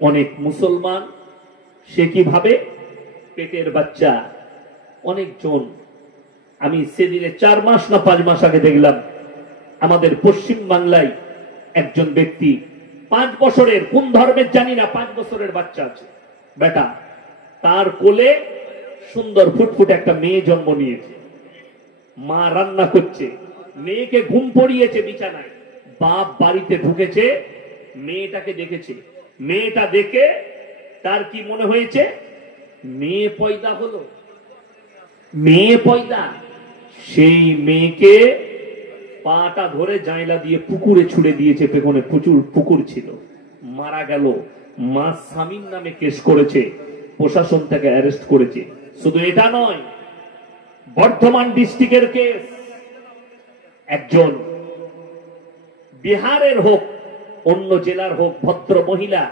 অনেক মুসলমান সে কিভাবে পেটের বাচ্চা অনেকজন। আমি সেদিনে 4 মাস না 5 মাস আগে দেখলাম আমাদের পশ্চিম বাংলায় একজন ব্যক্তি 5 বছরের, কোন ধর্মের জানি না, 5 বছরের বাচ্চা আছে বেটা, তার কোলে সুন্দর ফুটফুটে একটা মেয়ে জন্ম নিয়েছে। মা রান্না করছে, মেয়েকে ঘুম পড়িয়েছে বিছানায়, বাপ বাড়িতে ঢুকেছে, মেয়েটাকে দেখেছে। মেয়েটা দেখে তার কি মনে হয়েছে, মেয়ে পয়দা হলো, মেয়ে পয়দা। সেই মেয়েকে পাটা ধরে জাইলা দিয়ে পুকুরে ছুড়ে দিয়েছে, পেছনে প্রচুর পুকুর ছিল, মারা গেল। মা স্বামীর নামে কেস করেছে, প্রশাসন তাকে অ্যারেস্ট করেছে। শুধু এটা নয়, বর্ধমান ডিস্ট্রিক্টের কেস, একজন বিহারের হোক অন্য জেলার হোক ভদ্র মহিলা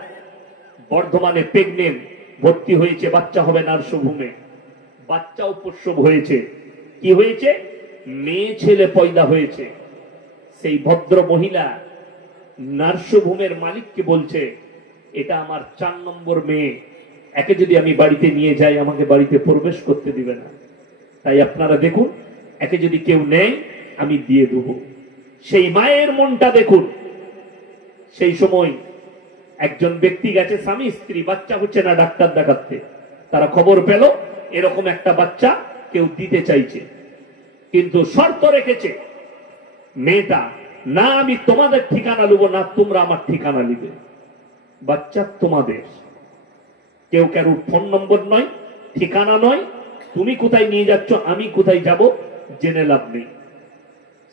বর্ধমানে প্রেগনেন্ট, ভর্তি হয়েছে, বাচ্চা হবে নার্সিংহোমে, বাচ্চাও প্রসব হয়েছে। কি হয়েছে, মেয়ে ছেলে পয়দা হয়েছে। সেই ভদ্র মহিলা নার্সিংহোমের মালিককে বলছে, এটা আমার 4 নম্বর মেয়ে, একে যদি আমি বাড়িতে নিয়ে যাই আমাকে বাড়িতে প্রবেশ করতে দিবে না, তাই আপনারা দেখুন, একে যদি কেউ নেয় আমি দিয়ে দেব। সেই মায়ের মনটা দেখুন। সেই সময় একজন ব্যক্তি গেছে, স্বামী স্ত্রী, বাচ্চা হচ্ছে না, ডাক্তার দেখাতে, তারা খবর পেল এরকম একটা বাচ্চা কেউ দিতে চাইছে, কিন্তু শর্ত রেখেছে মেয়েটা, না আমি তোমাদের ঠিকানা নেব, না তোমরা আমার ঠিকানা নিবে, বাচ্চা তোমাদের, কেউ কারোর ফোন নম্বর নয়, ঠিকানা নয়, তুমি কোথায় নিয়ে যাচ্ছ আমি কোথায় যাব জেনে লাভ নেই।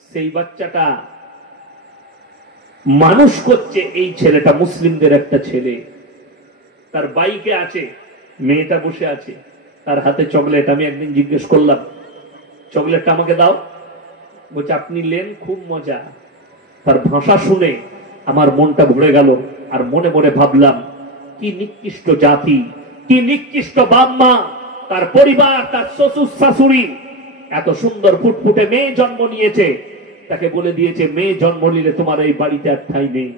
সেই বাচ্চাটা মানুষ করছে এই ছেলেটা, মুসলিমদের একটা ছেলে, তার বাইকে আছে, মেয়েটা বসে আছে, তার হাতে চকলেট। আমি একদিন জিজ্ঞেস করলাম, চকলেটটা আমাকে দাও, বলছে আপনি লেন, খুব মজা। তার ভাষা শুনে আমার মনটা ভরে গেল, আর মনে মনে ভাবলাম কি নিকৃষ্ট জাতি, কি নিকৃষ্ট বাপ মা, তার পরিবার, তার শ্বশুর শাশুড়ি এত সুন্দর ফুটফুটে মেয়ে জন্ম নিয়েছে, তাকে বলে দিয়েছে মেয়ে জন্ম নিলে তোমার এই বাড়িতে আর ঠাঁই নেই।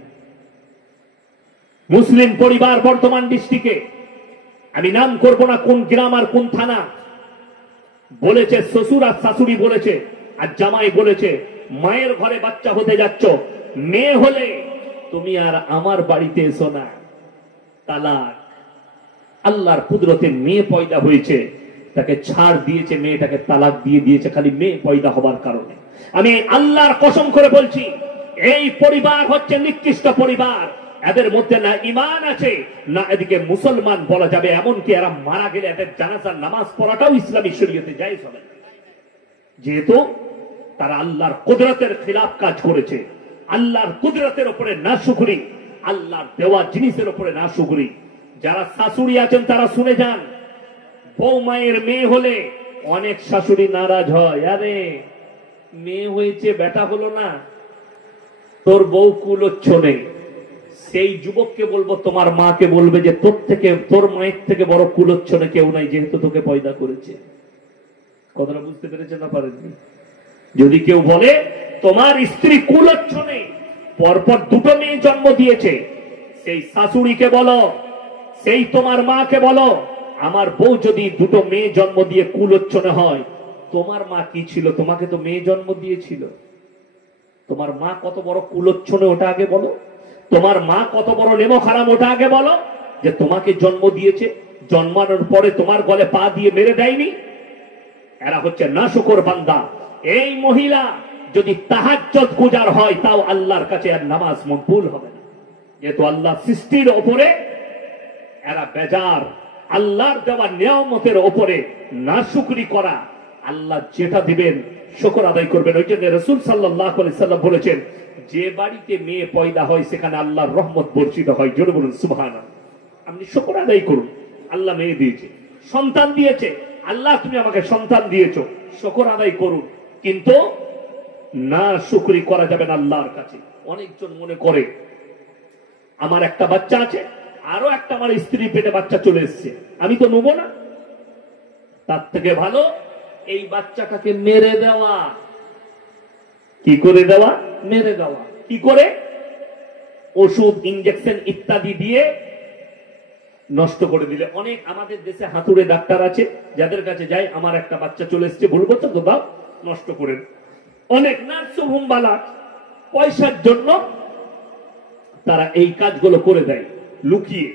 মুসলিম পরিবার বর্ধমান ডিস্ট্রিক্টে, আমি নাম করব না কোন গ্রাম আর কোন থানা, বলেছে শ্বশুর আর শাশুড়ি বলেছে আর জামাই বলেছে, মায়ের ঘরে বাচ্চা হতে যাচ্ছ, মেয়ে হলে তুমি আর আমার বাড়িতে এসো না, তালাক। আল্লাহর কুদরতে মেয়ে পয়দা হয়েছে, তাকে ছাড় দিয়েছে, মেয়েটাকে তালাক দিয়ে দিয়েছে খালি মেয়ে পয়দা হবার কারণে। আমি আল্লাহর কসম করে বলছি, এই পরিবার হচ্ছে নিকৃষ্ট পরিবার, এদের মধ্যে না ঈমান আছে, না এদিকে মুসলমান বলা যাবে, এমনকি এরা মারা গেলে এদের জানাজার নামাজ পড়াটাও ইসলামী শরীয়তে জায়েজ হবে না, যেহেতু তারা আল্লাহর কুদরতের খিলাফ কাজ করেছে। আল্লাহর কুদরতের উপরে নাশুকরি, আল্লাহর দেওয়া জিনিসের উপরে নাশুকরি। যারা শাশুড়ি আছেন তারা শুনে যান, বউ মায়ের মেয়ে হলে অনেক শাশুড়ি নারাজ হয়, আরে মেয়ে হয়েছে বেটা হলো না, তোর বউ কুলোচ্ছনে। সেই যুবককে বলবো, তোমার মাকে বলবে যে তোর থেকে, তোর মায়ের থেকে বড় কুলোচ্ছনে কেউ নাই, যেহেতু তোকে পয়দা করেছে। কথাটা বুঝতে পেরেছেন না পারেননি? যদি কেউ বলে তোমার স্ত্রী কুলোচ্ছনে, পরপর 2টো মেয়ে জন্ম দিয়েছে, সেই শাশুড়িকে বলো, সেই তোমার মাকে বলো, আমার বউ যদি 2টো মেয়ে জন্ম দিয়ে কুলোচ্ছনে হয়, তোমার মা কি ছিল? তোমাকে তো মেয়ে জন্ম দিয়েছিল। তোমার মা কত বড় কুলোচ্ছনে ওটা আগে বলো। তোমার মা কত বড় নেমো খারাম ওটা আগে বলো, যে তোমাকে জন্ম দিয়েছে, জন্মানোর পরে তোমার গলে পা দিয়ে মেরে দেয়নি। এরা হচ্ছে নাশুকর বান্দা। এই মহিলা যদি তাহাজ্জুদ গুজার হয়, তাও আল্লাহর কাছে আর নামাজ মকবুল হবে না, যেহেতু আল্লাহ সৃষ্টির ওপরে এরা বেজার। আল্লাহর দেওয়া নিয়ামতের ওপরে নাশুকরি করা, আল্লাহ যেটা দিবেন শুকর আদায় করবেন। ওই জন্য রাসূল সাল্লাল্লাহু আলাইহি সাল্লাম বলেছেন, যে বাড়িতে মেয়ে পয়দা হয় সেখানে আল্লাহর রহমত বর্ষিত হয়। জোরে বলুন সুবহানাল্লাহ। আপনি শুকর আদায় করুন, আল্লাহ মেয়ে দিয়েছে, সন্তান দিয়েছে, আল্লাহ তুমি আমাকে সন্তান দিয়েছো, শুকর আদায় করুন। কিন্তু না শুকরি করা যাবে না আল্লাহর কাছে। অনেকজন মনে করে আমার একটা বাচ্চা আছে, আরো একটা আমার স্ত্রীর পেটে বাচ্চা চলে এসছে, আমি তো নেবো না। তার থেকে ভালো এই বাচ্চাটাকে মেরে দেওয়া। কি করে দেওয়া? মেরে দেওয়া। কি করে? ওষুধ, ইনজেকশন ইত্যাদি দিয়ে নষ্ট করে দিলে। অনেক আমাদের দেশে হাতুড়ে ডাক্তার আছে, যাদের কাছে যাই, আমার একটা বাচ্চা চলে এসছে, বলবো তো বাপ নষ্ট করে। অনেক নার্সিং হোম বালা পয়সার জন্য তারা এই কাজগুলো করে দেয় লুকিয়ে,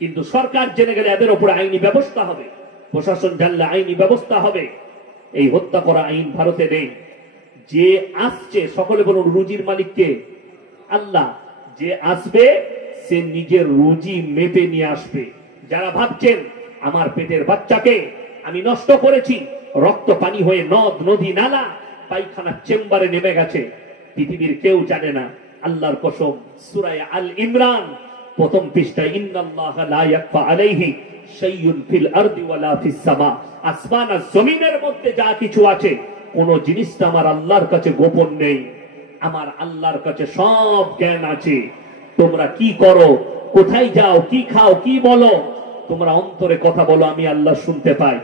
কিন্তু সরকার জেনে গেলে এদের উপরে আইনি ব্যবস্থা হবে, প্রশাসন জানলে আইনি ব্যবস্থা হবে। এই হত্যা করা আইন ভারতে নেই। যে আসছে, সকলে বলুন রুজির মালিককে আল্লাহ। যে আসবে সে নিজের রুজি মেপে নিয়ে আসবে। যারা ভাবছেন আমার পেটের বাচ্চাকে আমি নষ্ট করেছি, রক্ত পানি হয়ে নদ নদী নালা পায়খানা চেম্বারে নেমে গেছে, পৃথিবীর কেউ জানে না। আল্লাহর কসম, সূরা আল ইমরান প্রথম পৃষ্ঠায়, ইন্নাল্লাহা লা ইয়াখফা আলাইহি শাইউন ফিল আরদি ওয়ালা ফিস সামা। আসমান আর জমিনের মধ্যে যা কিছু আছে, কোন জিনিসটা আমার আল্লাহর কাছে গোপন নেই। আমার আল্লাহর কাছে সব জ্ঞান আছে। তোমরা কি করো, কোথায় যাও, কি খাও, কি বলো, তোমরা অন্তরে কথা বলো, আমি আল্লাহ শুনতে পাই।